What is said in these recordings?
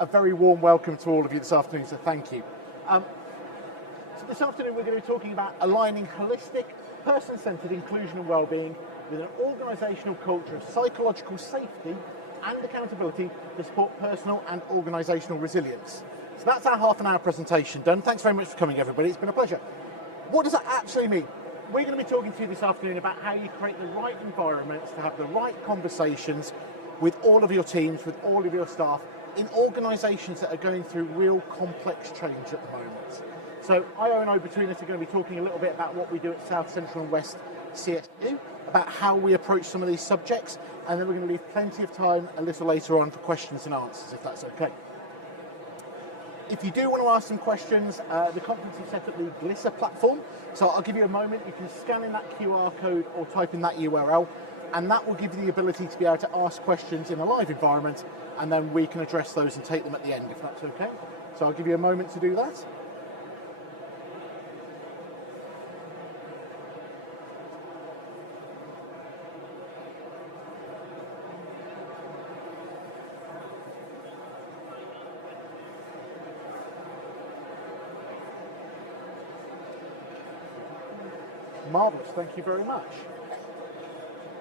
a very warm welcome to all of you this afternoon, so thank you. So this afternoon we're going to be talking about aligning holistic, person-centred inclusion and wellbeing with an organisational culture of psychological safety and accountability to support personal and organisational resilience. So that's our half an hour presentation done. Thanks very much for coming, everybody. It's been a pleasure. What does that actually mean? We're going to be talking to you this afternoon about how you create the right environments to have the right conversations with all of your teams, with all of your staff, in organisations that are going through real complex change at the moment. So I and between us are going to be talking a little bit about what we do at South Central and West CSW, about how we approach some of these subjects, and then we're going to leave plenty of time a little later on for questions and answers, if that's okay. If you do want to ask some questions, the conference has set up the Glisser platform, so I'll give you a moment. You can scan in that QR code or type in that URL, and that will give you the ability to be able to ask questions in a live environment, and then we can address those and take them at the end, if that's okay. So I'll give you a moment to do that. Marvellous, thank you very much.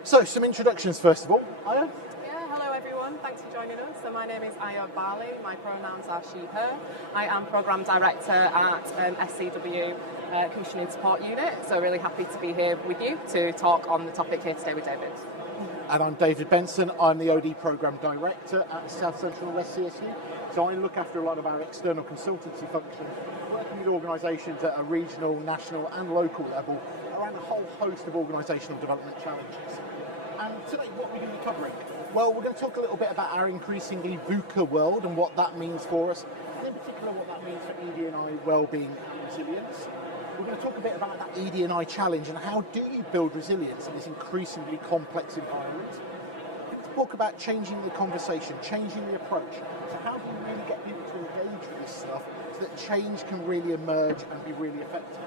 So, some introductions first of all. Aya? Yeah, hello everyone, thanks for joining us. So my name is Aya Bali, my pronouns are she, her. I am Programme Director at SCW Commissioning Support Unit, so really happy to be here with you to talk on the topic here today with David. And I'm David Benson, I'm the OD Programme Director at South Central and West CSU. So I look after a lot of our external consultancy functions, working with organisations at a regional, national and local level around a whole host of organisational development challenges. And today, what are we going to be covering? Well, we're going to talk a little bit about our increasingly VUCA world and what that means for us, and in particular what that means for ED&I wellbeing and resilience. We're going to talk a bit about that ED&I challenge and how do you build resilience in this increasingly complex environment. We're going to talk about changing the conversation, changing the approach. So how do you really get people to engage with this stuff so that change can really emerge and be really effective?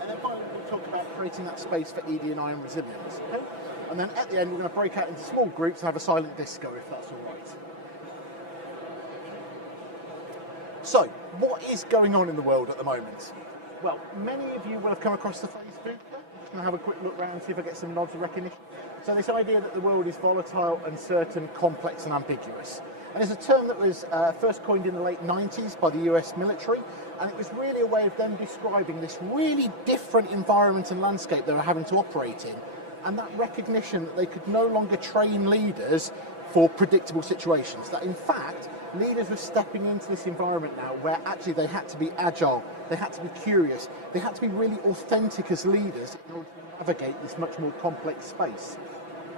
And then finally we'll talk about creating that space for ED&I and resilience. Okay? And then at the end we're going to break out into small groups and have a silent disco, if that's all right. So, what is going on in the world at the moment? Well, many of you will have come across the phrase VUCA. I'm just going to have a quick look around and see if I get some nods of recognition. So this idea that the world is volatile, uncertain, complex and ambiguous. And it's a term that was first coined in the late 90s by the US military, and it was really a way of them describing this really different environment and landscape they were having to operate in, and that recognition that they could no longer train leaders for predictable situations, that in fact leaders were stepping into this environment now where actually they had to be agile, they had to be curious, they had to be really authentic as leaders in order to navigate this much more complex space.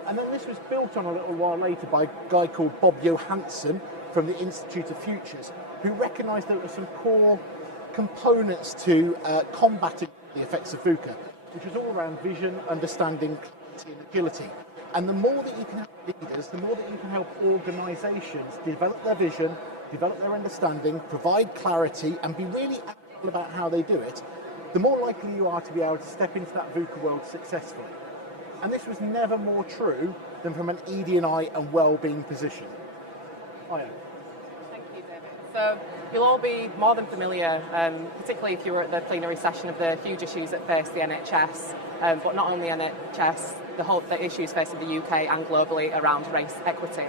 And then this was built on a little while later by a guy called Bob Johansson from the Institute of Futures, who recognised there were some core components to combating the effects of VUCA, which was all around vision, understanding, clarity and agility. And the more that you can help leaders, the more that you can help organisations develop their vision, develop their understanding, provide clarity and be really agile about how they do it, the more likely you are to be able to step into that VUCA world successfully. And this was never more true than from an ED&I and wellbeing position. Thank you, David. So you'll all be more than familiar, particularly if you were at the plenary session of the huge issues that face the NHS, but not only NHS, the issues facing the UK and globally around race equity.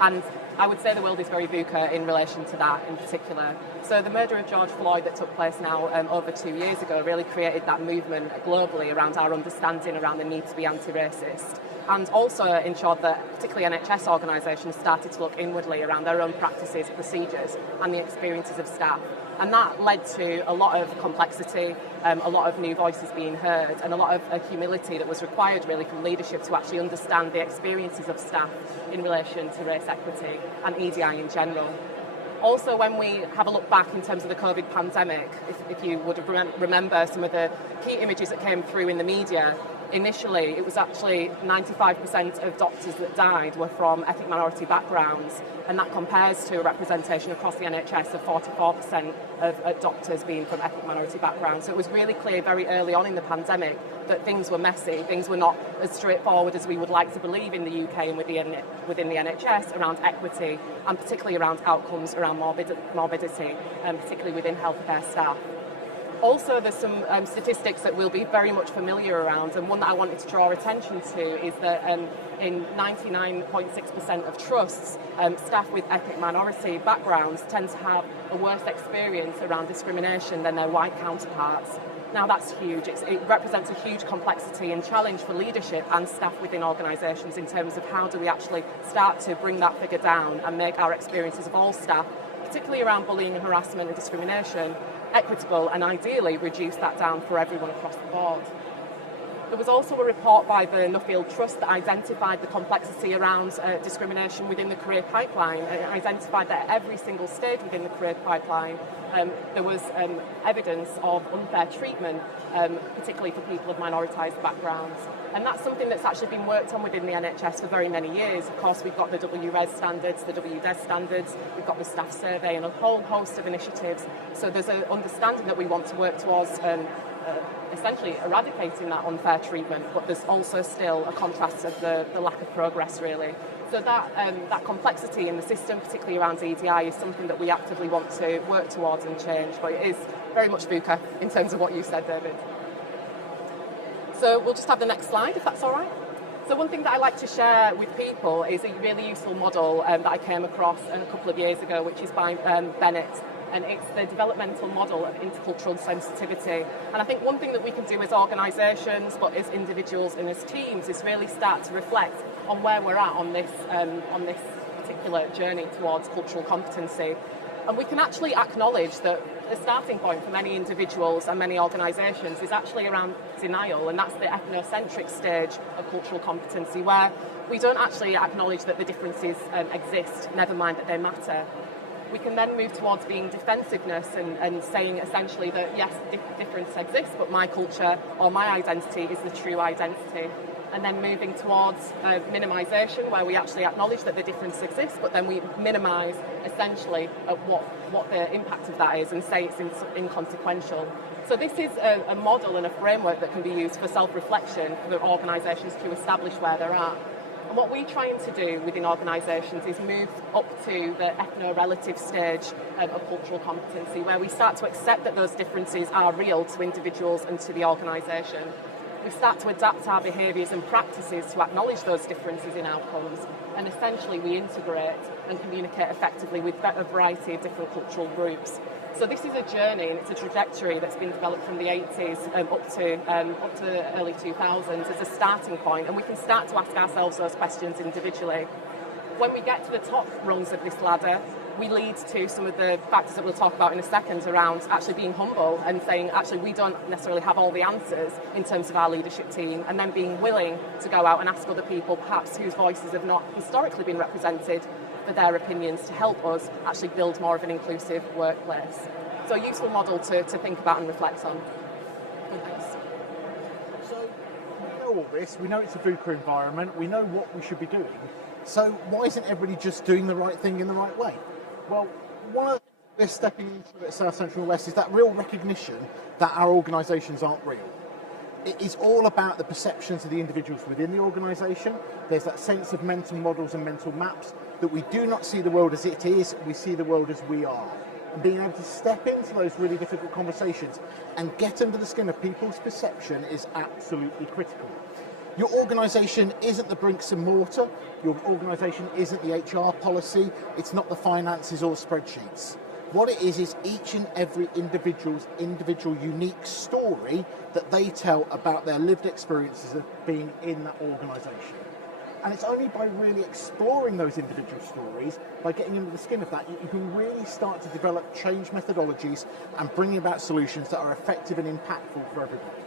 And I would say the world is very VUCA in relation to that in particular. So the murder of George Floyd that took place now over 2 years ago really created that movement globally around our understanding around the need to be anti-racist, and also ensured that particularly NHS organisations started to look inwardly around their own practices, procedures and the experiences of staff. And that led to a lot of complexity, a lot of new voices being heard, and a lot of humility that was required really from leadership to actually understand the experiences of staff in relation to race equity and EDI in general. Also, when we have a look back in terms of the COVID pandemic, if you would remember some of the key images that came through in the media, initially it was actually 95% of doctors that died were from ethnic minority backgrounds, and that compares to a representation across the NHS of 44% of doctors being from ethnic minority backgrounds. So it was really clear very early on in the pandemic that things were messy, things were not as straightforward as we would like to believe in the UK and within the NHS around equity, and particularly around outcomes around morbidity, and particularly within healthcare staff. Also, there's some statistics that we'll be very much familiar around, and one that I wanted to draw attention to is that in 99.6% of trusts, staff with ethnic minority backgrounds tend to have a worse experience around discrimination than their white counterparts. Now that's huge. It represents a huge complexity and challenge for leadership and staff within organisations in terms of how do we actually start to bring that figure down and make our experiences of all staff, particularly around bullying and harassment and discrimination, equitable, and ideally reduce that down for everyone across the board. There was also a report by the Nuffield Trust that identified the complexity around discrimination within the career pipeline. It identified that at every single stage within the career pipeline there was evidence of unfair treatment, particularly for people of minoritised backgrounds. And that's something that's actually been worked on within the NHS for very many years. Of course, we've got the WRES standards, the WDES standards, we've got the staff survey and a whole host of initiatives. So there's an understanding that we want to work towards essentially eradicating that unfair treatment, but there's also still a contrast of the lack of progress, really. So that complexity in the system, particularly around EDI, is something that we actively want to work towards and change, but it is very much VUCA in terms of what you said, David. So we'll just have the next slide, if that's all right. So one thing that I like to share with people is a really useful model that I came across a couple of years ago, which is by Bennett. And it's the developmental model of intercultural sensitivity. And I think one thing that we can do as organisations, but as individuals and as teams, is really start to reflect on where we're at on this particular journey towards cultural competency. And we can actually acknowledge that the starting point for many individuals and many organisations is actually around denial, and that's the ethnocentric stage of cultural competency, where we don't actually acknowledge that the differences exist, never mind that they matter. We can then move towards being defensiveness and saying essentially that yes, difference exists, but my culture or my identity is the true identity. And then moving towards minimisation, where we actually acknowledge that the difference exists, but then we minimise essentially what the impact of that is and say it's inconsequential. So this is a model and a framework that can be used for self-reflection for organisations to establish where they're at. And what we're trying to do within organisations is move up to the ethno-relative stage of cultural competency, where we start to accept that those differences are real to individuals and to the organisation. We start to adapt our behaviours and practices to acknowledge those differences in outcomes, and essentially we integrate and communicate effectively with a variety of different cultural groups. So this is a journey and it's a trajectory that's been developed from the 80s up to early 2000s as a starting point, and we can start to ask ourselves those questions individually. When we get to the top rungs of this ladder, we lead to some of the factors that we'll talk about in a second around actually being humble and saying actually we don't necessarily have all the answers in terms of our leadership team, and then being willing to go out and ask other people perhaps whose voices have not historically been represented for their opinions to help us actually build more of an inclusive workplace. So a useful model to think about and reflect on. Thanks. So we know all this, we know it's a VUCA environment, we know what we should be doing. So why isn't everybody just doing the right thing in the right way? Well, one of the things we're stepping into at South Central West is that real recognition that our organisations aren't real. It is all about the perceptions of the individuals within the organisation. There's that sense of mental models and mental maps that we do not see the world as it is, we see the world as we are. And being able to step into those really difficult conversations and get under the skin of people's perception is absolutely critical. Your organisation isn't the bricks and mortar, your organisation isn't the HR policy, it's not the finances or spreadsheets. What it is each and every individual's individual unique story that they tell about their lived experiences of being in that organisation. And it's only by really exploring those individual stories, by getting under the skin of that, you can really start to develop change methodologies and bring about solutions that are effective and impactful for everybody.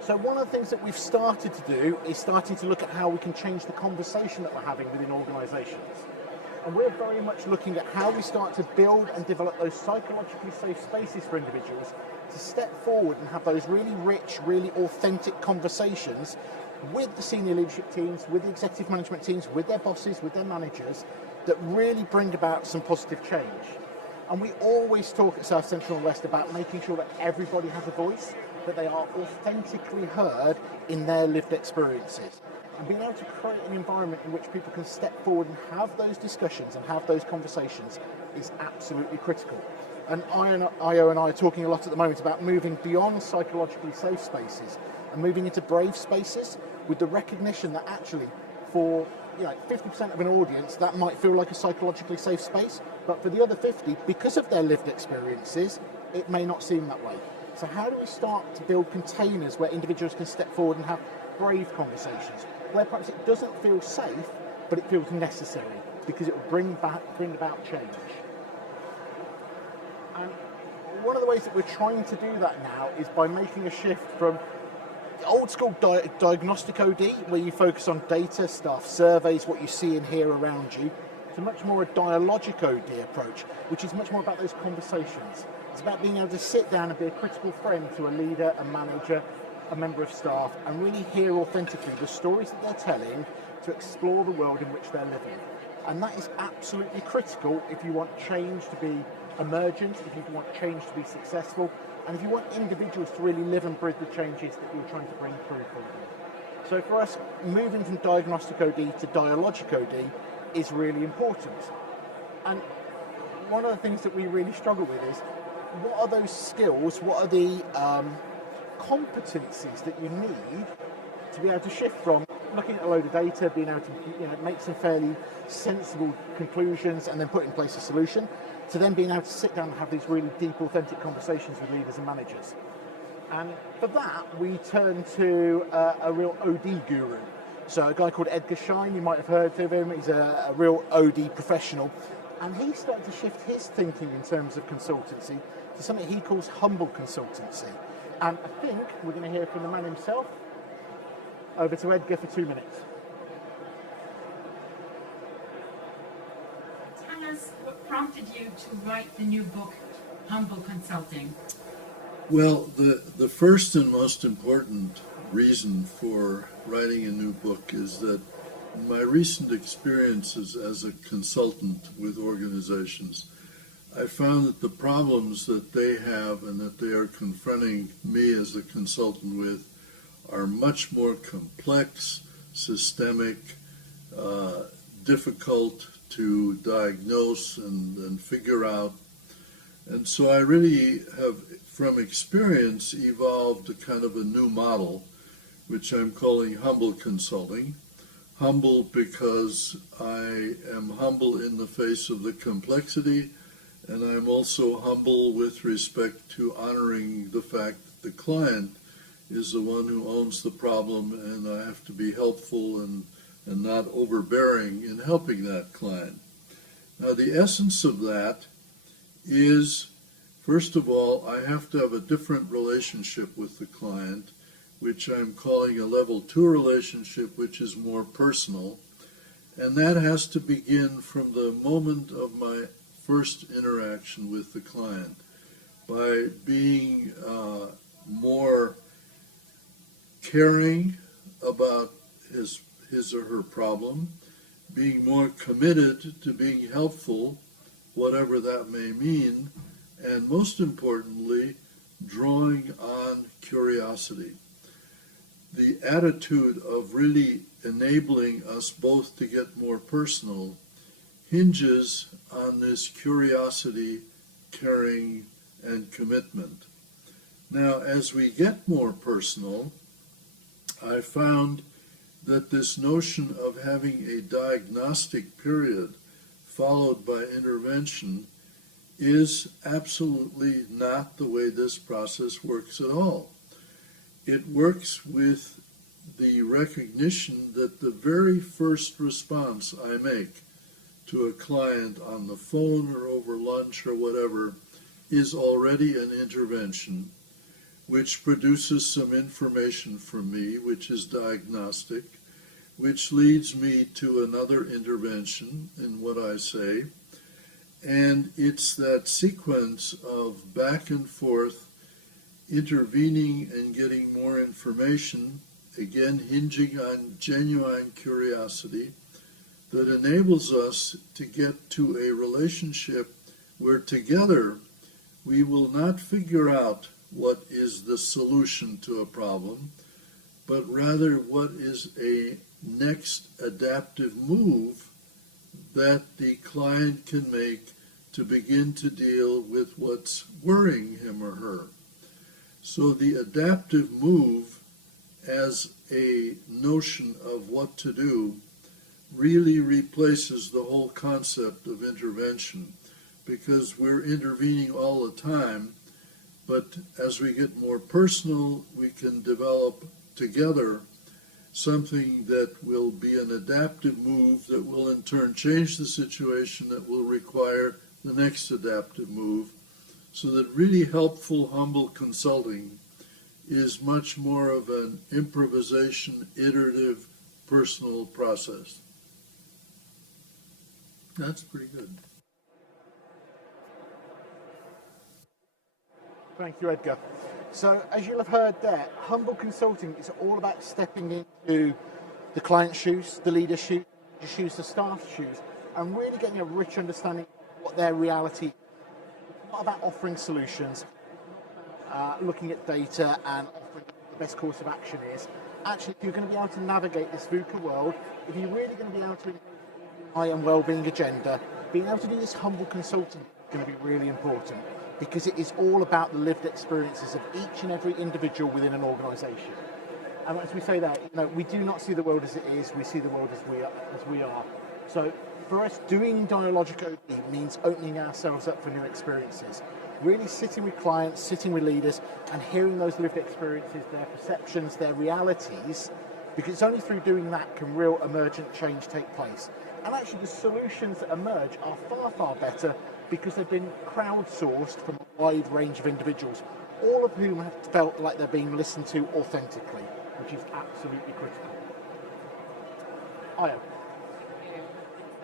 So one of the things that we've started to do is starting to look at how we can change the conversation that we're having within organisations. And we're very much looking at how we start to build and develop those psychologically safe spaces for individuals to step forward and have those really rich, really authentic conversations with the senior leadership teams, with the executive management teams, with their bosses, with their managers, that really bring about some positive change. And we always talk at South Central and West about making sure that everybody has a voice, that they are authentically heard in their lived experiences. And being able to create an environment in which people can step forward and have those discussions and have those conversations is absolutely critical. And IO and I are talking a lot at the moment about moving beyond psychologically safe spaces and moving into brave spaces, with the recognition that actually for 50% of an audience that might feel like a psychologically safe space, but for the other 50, because of their lived experiences, it may not seem that way. So how do we start to build containers where individuals can step forward and have brave conversations, where perhaps it doesn't feel safe, but it feels necessary because it will bring about change? And one of the ways that we're trying to do that now is by making a shift from old school diagnostic OD, where you focus on data stuff, surveys, what you see and hear around you, to much more a dialogic OD approach, which is much more about those conversations. It's about being able to sit down and be a critical friend to a leader, a manager, a member of staff, and really hear authentically the stories that they're telling to explore the world in which they're living. And that is absolutely critical if you want change to be emergent, if you want change to be successful, and if you want individuals to really live and breathe the changes that you're trying to bring through for them. So for us, moving from diagnostic OD to dialogic OD is really important. And one of the things that we really struggle with is, what are those skills, what are the competencies that you need to be able to shift from looking at a load of data, being able to make some fairly sensible conclusions and then put in place a solution, to then being able to sit down and have these really deep, authentic conversations with leaders and managers. And for that, we turn to a real OD guru. So a guy called Edgar Schein, you might have heard of him. He's a real OD professional. And he started to shift his thinking in terms of consultancy to something he calls humble consultancy. And I think we're going to hear from the man himself. Over to Edgar for 2 minutes. Tell us what prompted you to write the new book, Humble Consulting. Well, the first and most important reason for writing a new book is that my recent experiences as a consultant with organizations, I found that the problems that they have and that they are confronting me as a consultant with are much more complex, systemic, difficult to diagnose and figure out. And so I really have, from experience, evolved a kind of a new model, which I'm calling humble consulting. Humble because I am humble in the face of the complexity, and I'm also humble with respect to honoring the fact that the client is the one who owns the problem, and I have to be helpful and not overbearing in helping that client. Now, the essence of that is, first of all, I have to have a different relationship with the client, which I'm calling a level 2 relationship, which is more personal. And that has to begin from the moment of my first interaction with the client, by being more caring about his or her problem, being more committed to being helpful, whatever that may mean, and most importantly, drawing on curiosity. The attitude of really enabling us both to get more personal hinges on this curiosity, caring, and commitment. Now, as we get more personal, I found that this notion of having a diagnostic period followed by intervention is absolutely not the way this process works at all. It works with the recognition that the very first response I make to a client on the phone or over lunch or whatever is already an intervention, which produces some information from me, which is diagnostic, which leads me to another intervention in what I say. And it's that sequence of back and forth, intervening and getting more information, again hinging on genuine curiosity, that enables us to get to a relationship where together we will not figure out what is the solution to a problem, but rather what is a next adaptive move that the client can make to begin to deal with what's worrying him or her. So the adaptive move as a notion of what to do really replaces the whole concept of intervention, because we're intervening all the time, but as we get more personal, we can develop together something that will be an adaptive move that will in turn change the situation, that will require the next adaptive move, so that really helpful, humble consulting is much more of an improvisation, iterative, personal process. That's pretty good. Thank you, Edgar. So, as you'll have heard there, humble consulting is all about stepping into the client's shoes, the leader's shoes, the staff's shoes, and really getting a rich understanding of what their reality is. It's not about offering solutions, looking at data and offering what the best course of action is. Actually, if you're going to be able to navigate this VUCA world, if you're really going to be able to and wellbeing agenda, being able to do this humble consulting is going to be really important, because it is all about the lived experiences of each and every individual within an organisation. And as we say that, we do not see the world as it is, we see the world as we are. So for us, doing dialogic OD means opening ourselves up for new experiences. Really sitting with clients, sitting with leaders, and hearing those lived experiences, their perceptions, their realities, because it's only through doing that can real emergent change take place. And actually the solutions that emerge are far, far better because they've been crowdsourced from a wide range of individuals, all of whom have felt like they're being listened to authentically, which is absolutely critical. Io. Thank you,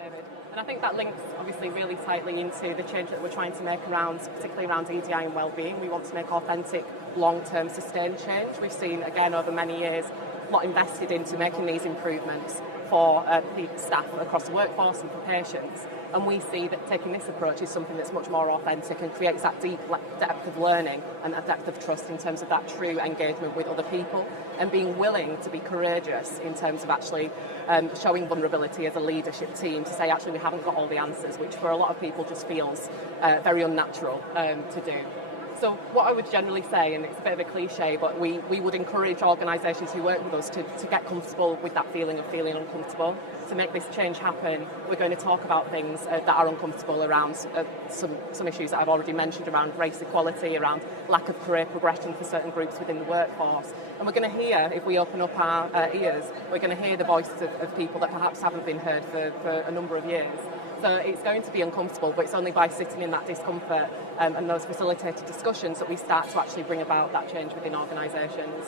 David. And I think that links obviously really tightly into the change that we're trying to make around, particularly around EDI and wellbeing. We want to make authentic, long-term, sustained change. We've seen, again, over many years, a lot invested into making these improvements for staff across the workforce and for patients. And we see that taking this approach is something that's much more authentic and creates that deep depth of learning and a depth of trust in terms of that true engagement with other people, and being willing to be courageous in terms of actually showing vulnerability as a leadership team to say, actually, we haven't got all the answers, which for a lot of people just feels very unnatural to do. So what I would generally say, and it's a bit of a cliche, but we would encourage organisations who work with us to get comfortable with that feeling of feeling uncomfortable. To make this change happen, we're going to talk about things that are uncomfortable around some issues that I've already mentioned around race equality, around lack of career progression for certain groups within the workforce. And we're going to hear, if we open up our ears, we're going to hear the voices of people that perhaps haven't been heard for a number of years. So it's going to be uncomfortable, but it's only by sitting in that discomfort and those facilitated discussions that we start to actually bring about that change within organisations.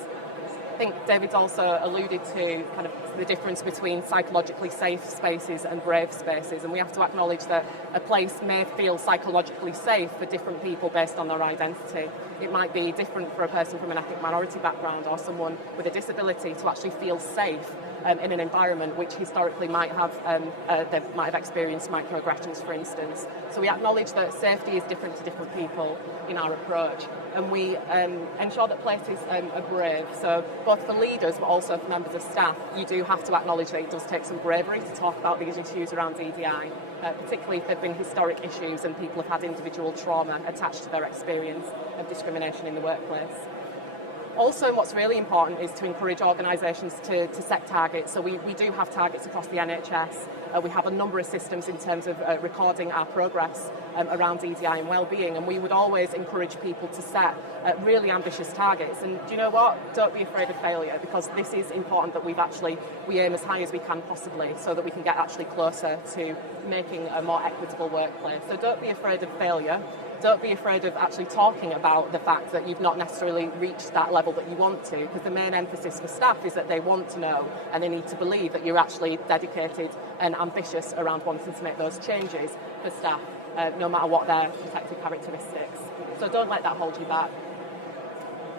I think David's also alluded to kind of the difference between psychologically safe spaces and brave spaces, and we have to acknowledge that a place may feel psychologically safe for different people based on their identity. It might be different for a person from an ethnic minority background or someone with a disability to actually feel safe in an environment which historically might have they might have experienced microaggressions, for instance. So we acknowledge that safety is different to different people in our approach, and we ensure that places are brave. So both for leaders but also for members of staff, you do have to acknowledge that it does take some bravery to talk about these issues around EDI, particularly if there have been historic issues and people have had individual trauma attached to their experience of discrimination in the workplace. Also, what's really important is to encourage organisations to set targets. So we do have targets across the NHS. We have a number of systems in terms of recording our progress around EDI and wellbeing, and we would always encourage people to set really ambitious targets. And do you know what? Don't be afraid of failure, because this is important that we aim as high as we can possibly, so that we can get actually closer to making a more equitable workplace. So don't be afraid of failure. don't be afraid of actually talking about the fact that you've not necessarily reached that level that you want to, because the main emphasis for staff is that they want to know and they need to believe that you're actually dedicated and ambitious around wanting to make those changes for staff, no matter what their protected characteristics. So don't let that hold you back.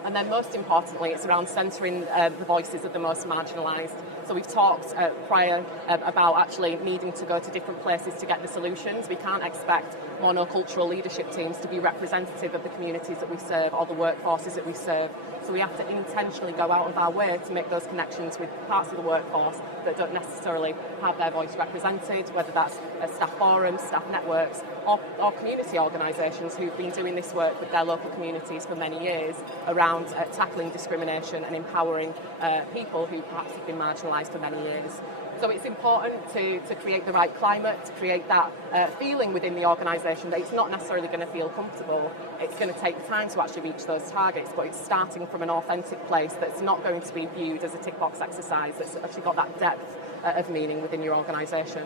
And then most importantly, it's around centering the voices of the most marginalised. So we've talked prior about actually needing to go to different places to get the solutions. We can't expect monocultural leadership teams to be representative of the communities that we serve or the workforces that we serve. So we have to intentionally go out of our way to make those connections with parts of the workforce that don't necessarily have their voice represented, whether that's staff forums, staff networks, or community organisations who've been doing this work with their local communities for many years around tackling discrimination and empowering people who perhaps have been marginalised for many years. So it's important to create the right climate, to create that feeling within the organisation that it's not necessarily going to feel comfortable. It's going to take time to actually reach those targets, but it's starting from an authentic place that's not going to be viewed as a tick box exercise, that's actually got that depth of meaning within your organisation.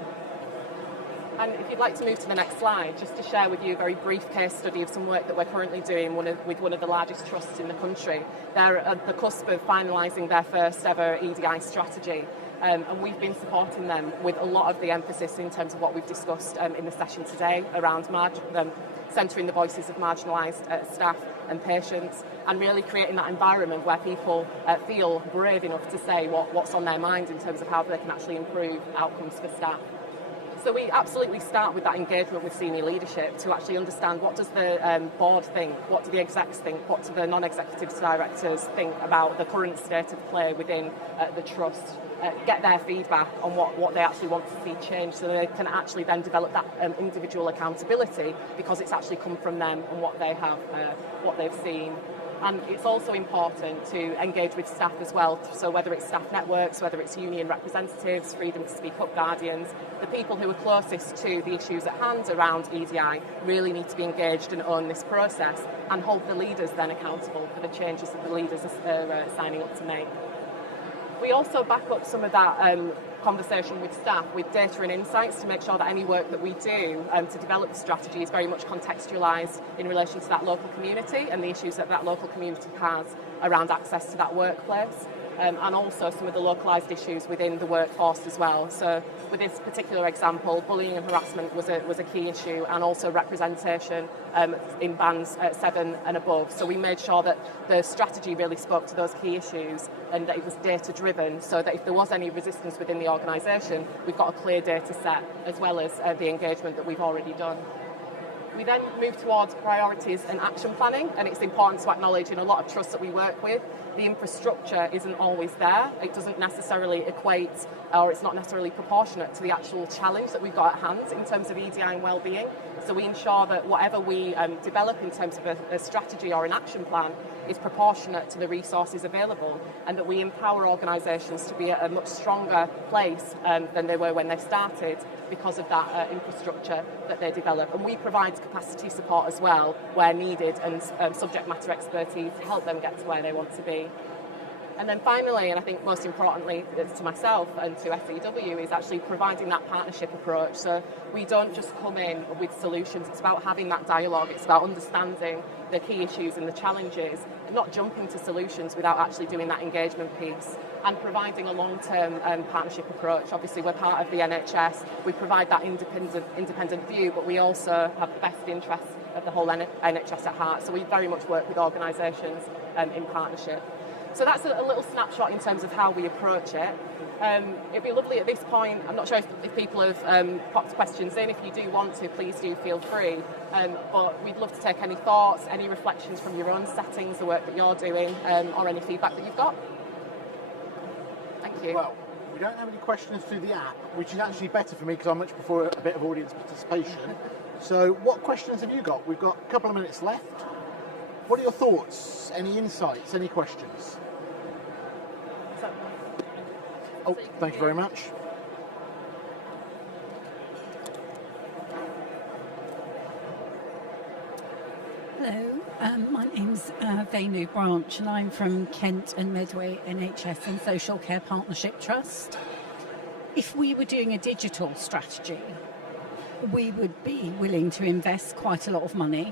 And if you'd like to move to the next slide, just to share with you a very brief case study of some work that we're currently doing with one of the largest trusts in the country. They're at the cusp of finalising their first ever EDI strategy. And we've been supporting them with a lot of the emphasis in terms of what we've discussed in the session today around centering the voices of marginalised staff and patients, and really creating that environment where people feel brave enough to say what's on their mind in terms of how they can actually improve outcomes for staff. So we absolutely start with that engagement with senior leadership to actually understand what does the board think, what do the execs think, what do the non-executive directors think about the current state of play within the trust, get their feedback on what they actually want to see change, so they can actually then develop that individual accountability because it's actually come from them and what they have, what they've seen. And it's also important to engage with staff as well, so whether it's staff networks, whether it's union representatives, Freedom to Speak Up guardians, the people who are closest to the issues at hand around EDI really need to be engaged and own this process and hold the leaders then accountable for the changes that the leaders are signing up to make. We also back up some of that conversation with staff with data and insights to make sure that any work that we do to develop the strategy is very much contextualised in relation to that local community and the issues that that local community has around access to that workplace. And also some of the localised issues within the workforce as well. So with this particular example, bullying and harassment was a key issue, and also representation in bands 7 and above. So we made sure that the strategy really spoke to those key issues and that it was data driven, so that if there was any resistance within the organisation, we've got a clear data set as well as the engagement that we've already done. We then move towards priorities and action planning, and it's important to acknowledge in a lot of trusts that we work with, the infrastructure isn't always there. It doesn't necessarily equate, or it's not necessarily proportionate to the actual challenge that we've got at hand in terms of EDI and wellbeing. So we ensure that whatever we develop in terms of a strategy or an action plan is proportionate to the resources available, and that we empower organisations to be at a much stronger place than they were when they started because of that infrastructure that they develop. And we provide capacity support as well where needed, and subject matter expertise to help them get to where they want to be. And then finally, and I think most importantly to myself and to SCW, is actually providing that partnership approach. So we don't just come in with solutions, it's about having that dialogue, it's about understanding the key issues and the challenges, and not jumping to solutions without actually doing that engagement piece, and providing a long-term partnership approach. Obviously we're part of the NHS, we provide that independent view, but we also have the best interests of the whole NHS at heart. So we very much work with organisations in partnership. So that's a little snapshot in terms of how we approach it. It'd be lovely at this point, I'm not sure if people have popped questions in. If you do want to, please do feel free. But we'd love to take any thoughts, any reflections from your own settings, the work that you're doing, or any feedback that you've got. Thank you. Well, we don't have any questions through the app, which is actually better for me because I much prefer a bit of audience participation. So what questions have you got? We've got a couple of minutes left. What are your thoughts? Any insights? Any questions? Oh, thank you very much. Hello, my name's Venu Branch, and I'm from Kent and Medway NHS and Social Care Partnership Trust. If we were doing a digital strategy, we would be willing to invest quite a lot of money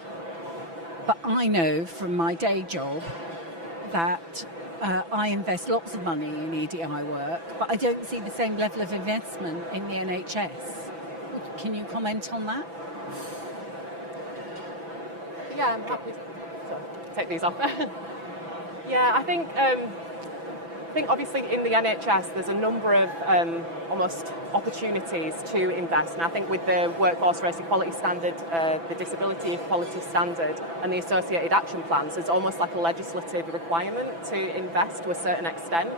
But I know from my day job that I invest lots of money in EDI work, but I don't see the same level of investment in the NHS. Can you comment on that? Yeah, I'm happy to take these off. Yeah, I think obviously in the NHS there's a number of almost opportunities to invest, and I think with the Workforce Race Equality Standard, the Disability Equality Standard and the associated action plans, there's almost like a legislative requirement to invest to a certain extent.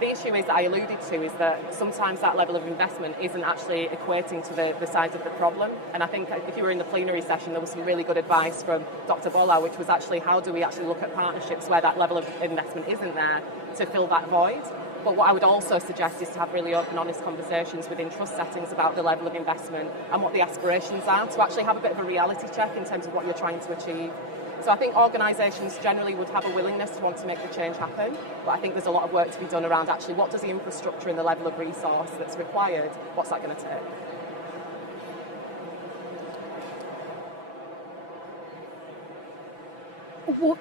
The issue is that I alluded to is that sometimes that level of investment isn't actually equating to the size of the problem. And I think if you were in the plenary session, there was some really good advice from Dr. Bola, which was actually how do we actually look at partnerships where that level of investment isn't there to fill that void. But what I would also suggest is to have really open, honest conversations within trust settings about the level of investment and what the aspirations are, to actually have a bit of a reality check in terms of what you're trying to achieve. So I think organisations generally would have a willingness to want to make the change happen, but I think there's a lot of work to be done around actually what does the infrastructure and the level of resource that's required, what's that going to take?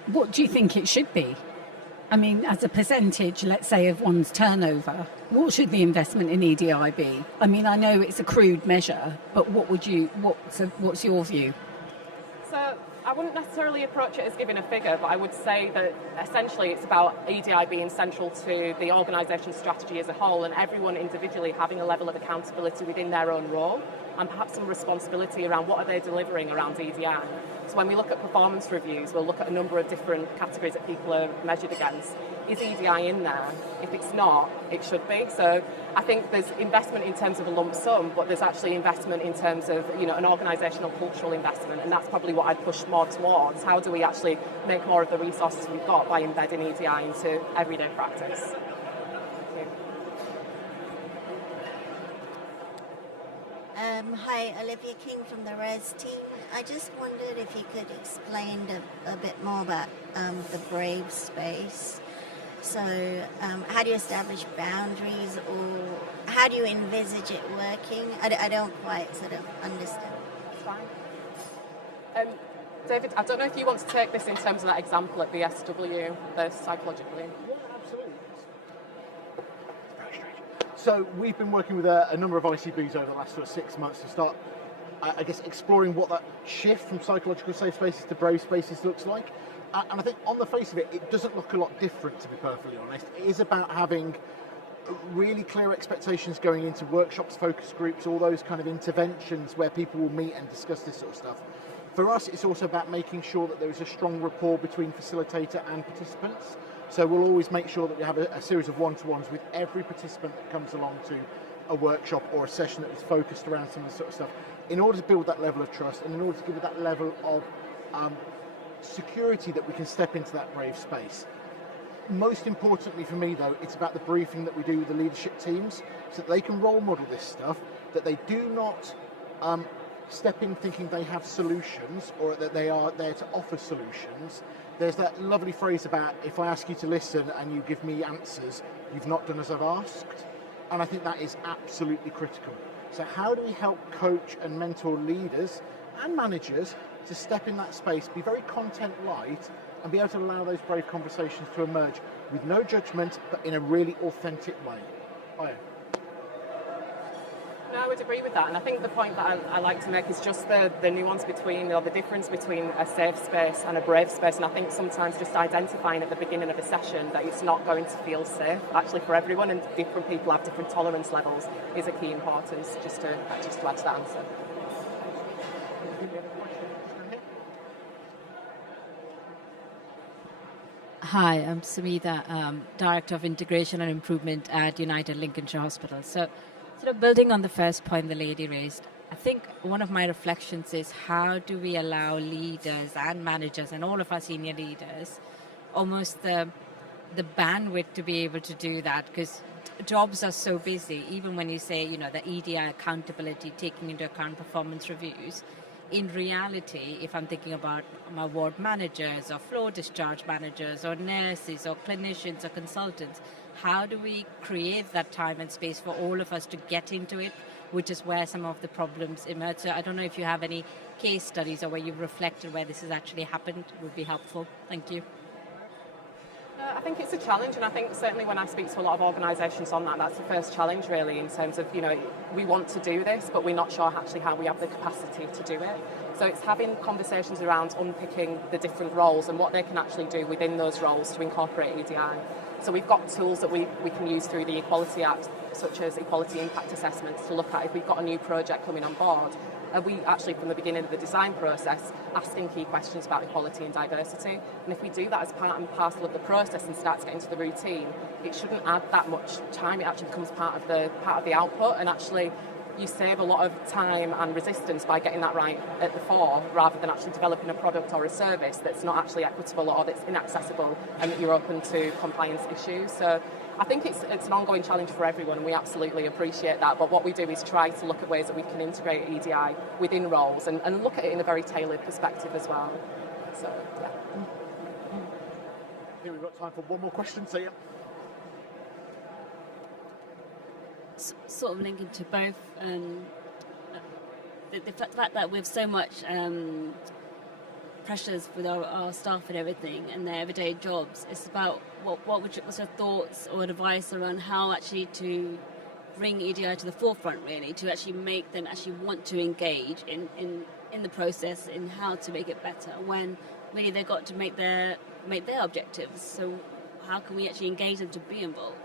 What do you think it should be? I mean, as a percentage, let's say, of one's turnover, what should the investment in EDI be? I mean, I know it's a crude measure, but what's your view? So I wouldn't necessarily approach it as giving a figure, but I would say that essentially it's about EDI being central to the organisation's strategy as a whole, and everyone individually having a level of accountability within their own role and perhaps some responsibility around what are they delivering around EDI. So when we look at performance reviews, we'll look at a number of different categories that people are measured against. Is EDI in there? If it's not, it should be. So I think there's investment in terms of a lump sum, but there's actually investment in terms of, you know, an organisational cultural investment, and that's probably what I'd push more towards. How do we actually make more of the resources we've got by embedding EDI into everyday practice? Hi, Olivia King from the RES team. I just wondered if you could explain a bit more about the brave space. So how do you establish boundaries, or how do you envisage it working? I don't quite sort of understand. That's fine. David, I don't know if you want to take this in terms of that example at the SW, the psychologically. Yeah, absolutely. So we've been working with a number of ICBs over the last sort of 6 months to start, I guess, exploring what that shift from psychological safe spaces to brave spaces looks like. And I think on the face of it, it doesn't look a lot different, to be perfectly honest. It is about having really clear expectations going into workshops, focus groups, all those kind of interventions where people will meet and discuss this sort of stuff. For us, it's also about making sure that there is a strong rapport between facilitator and participants. So we'll always make sure that we have a series of one-to-ones with every participant that comes along to a workshop or a session that is focused around some of this sort of stuff, in order to build that level of trust and in order to give it that level of security that we can step into that brave space. Most importantly for me, though, it's about the briefing that we do with the leadership teams so that they can role model this stuff, that they do not step in thinking they have solutions or that they are there to offer solutions. There's that lovely phrase about, if I ask you to listen and you give me answers, you've not done as I've asked. And I think that is absolutely critical. So how do we help coach and mentor leaders and managers to step in that space, be very content light, and be able to allow those brave conversations to emerge with no judgment, but in a really authentic way? No, I would agree with that, and I think the point that I like to make is just the nuance between, or the difference between a safe space and a brave space, and I think sometimes just identifying at the beginning of a session that it's not going to feel safe actually for everyone, and different people have different tolerance levels is a key importance, just to add to that answer. Hi, I'm Sumita, Director of Integration and Improvement at United Lincolnshire Hospital. So, sort of building on the first point the lady raised, I think one of my reflections is how do we allow leaders and managers and all of our senior leaders almost the bandwidth to be able to do that, because jobs are so busy. Even when you say, the EDI accountability, taking into account performance reviews, in reality, if I'm thinking about my ward managers or floor discharge managers or nurses or clinicians or consultants, how do we create that time and space for all of us to get into it which is where some of the problems emerge. So I don't know if you have any case studies or where you've reflected where this has actually happened. It would be helpful. Thank you. I think it's a challenge, and I think certainly when I speak to a lot of organisations on that, that's the first challenge really, in terms of, we want to do this, but we're not sure actually how we have the capacity to do it. So it's having conversations around unpicking the different roles and what they can actually do within those roles to incorporate EDI. So we've got tools that we can use through the Equality Act, such as equality impact assessments, to look at if we've got a new project coming on board. We actually, from the beginning of the design process, asking key questions about equality and diversity. And if we do that as part and parcel of the process and start to get into the routine, it shouldn't add that much time. It actually becomes part of the output, and actually you save a lot of time and resistance by getting that right at the fore, rather than actually developing a product or a service that's not actually equitable or that's inaccessible and that you're open to compliance issues. So I think it's an ongoing challenge for everyone, and we absolutely appreciate that. But what we do is try to look at ways that we can integrate EDI within roles and look at it in a very tailored perspective as well. So, yeah. I think we've got time for one more question, so yeah. Sort of linking to both, the fact that with so much pressures with our staff and everything and their everyday jobs, it's about what's your thoughts or advice around how actually to bring EDI to the forefront, really, to actually make them actually want to engage in the process, in how to make it better when really they've got to make their objectives. So how can we actually engage them to be involved?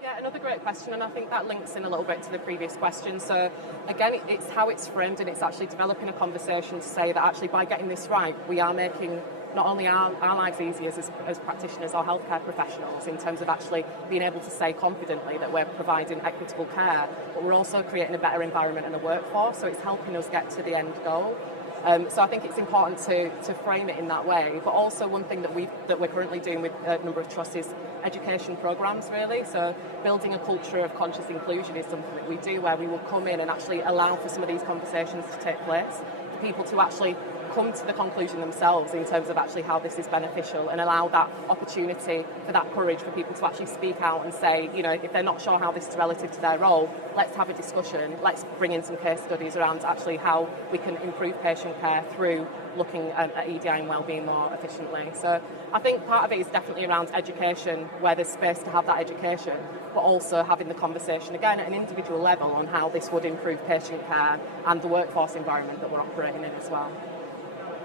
Yeah, another great question, and I think that links in a little bit to the previous question. So again, it's how it's framed, and it's actually developing a conversation to say that actually by getting this right, we are making not only our lives easier as practitioners or healthcare professionals, in terms of actually being able to say confidently that we're providing equitable care, but we're also creating a better environment in the workforce, so it's helping us get to the end goal. So I think it's important to frame it in that way. But also one thing that we're currently doing with a number of trusts is education programs, really. So building a culture of conscious inclusion is something that we do, where we will come in and actually allow for some of these conversations to take place, for people to actually come to the conclusion themselves in terms of actually how this is beneficial, and allow that opportunity for that courage for people to actually speak out and say, if they're not sure how this is relative to their role, let's have a discussion, let's bring in some case studies around actually how we can improve patient care through looking at EDI and wellbeing more efficiently. So I think part of it is definitely around education, where there's space to have that education, but also having the conversation again at an individual level on how this would improve patient care and the workforce environment that we're operating in as well.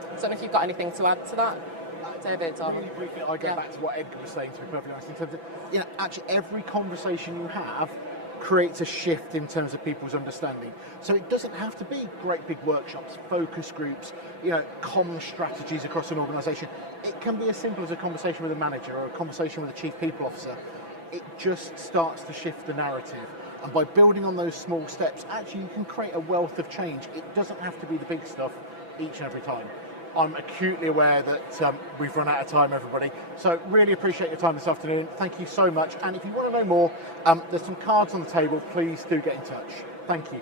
I don't know if you've got anything to add to that, David. Really briefly, I go back to what Edgar was saying, to be perfectly honest, in terms of, actually every conversation you have creates a shift in terms of people's understanding. So it doesn't have to be great big workshops, focus groups, common strategies across an organisation. It can be as simple as a conversation with a manager or a conversation with a chief people officer. It just starts to shift the narrative. And by building on those small steps, actually you can create a wealth of change. It doesn't have to be the big stuff each and every time. I'm acutely aware that we've run out of time, everybody. So really appreciate your time this afternoon. Thank you so much. And if you want to know more, there's some cards on the table. Please do get in touch. Thank you.